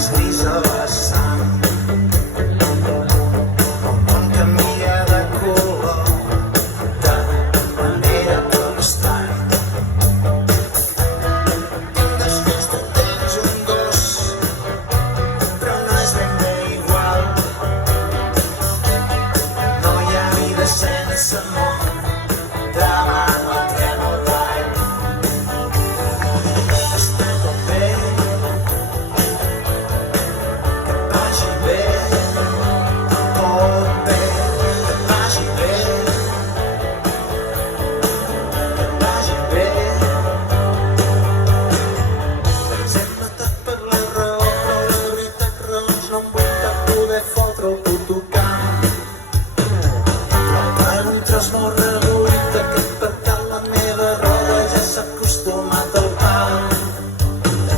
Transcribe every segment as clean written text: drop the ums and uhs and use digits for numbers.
és gris a vessant. El món canvia de color de manera constant. Després tu tens un gos, però no és ben bé igual. No hi ha vida sense amor, drama no tremo d'all. Està tot bé, que vagi bé, tot bé, que vagi bé, que vagi bé. Ens hem matat per la raó, però la veritat raons no em vull cap poder fotre el puto camp. Però per un tros molt reduït d'aquest pedal la meva roda ja s'ha acostumat al pal.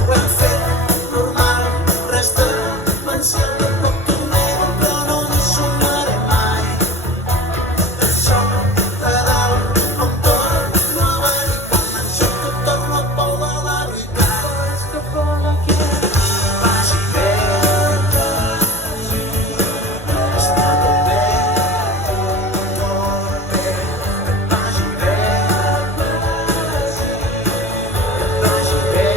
Ho hem fet normal, res de demencial, tampoc tornem, però no ens sumaré mai. Això de dalt on torno a venir, començo que torno al pou de la veritat. Vagi bé, està tot bé, tot bé, que vagi bé, que vagi bé.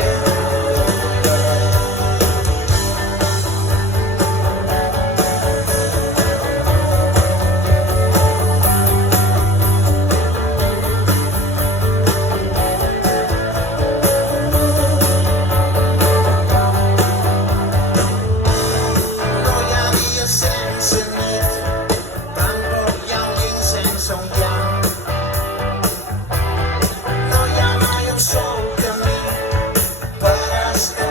No hi ha dia sense nit, tampoc hi ha un yin sense un yang. No hi ha mai un sol camí per estar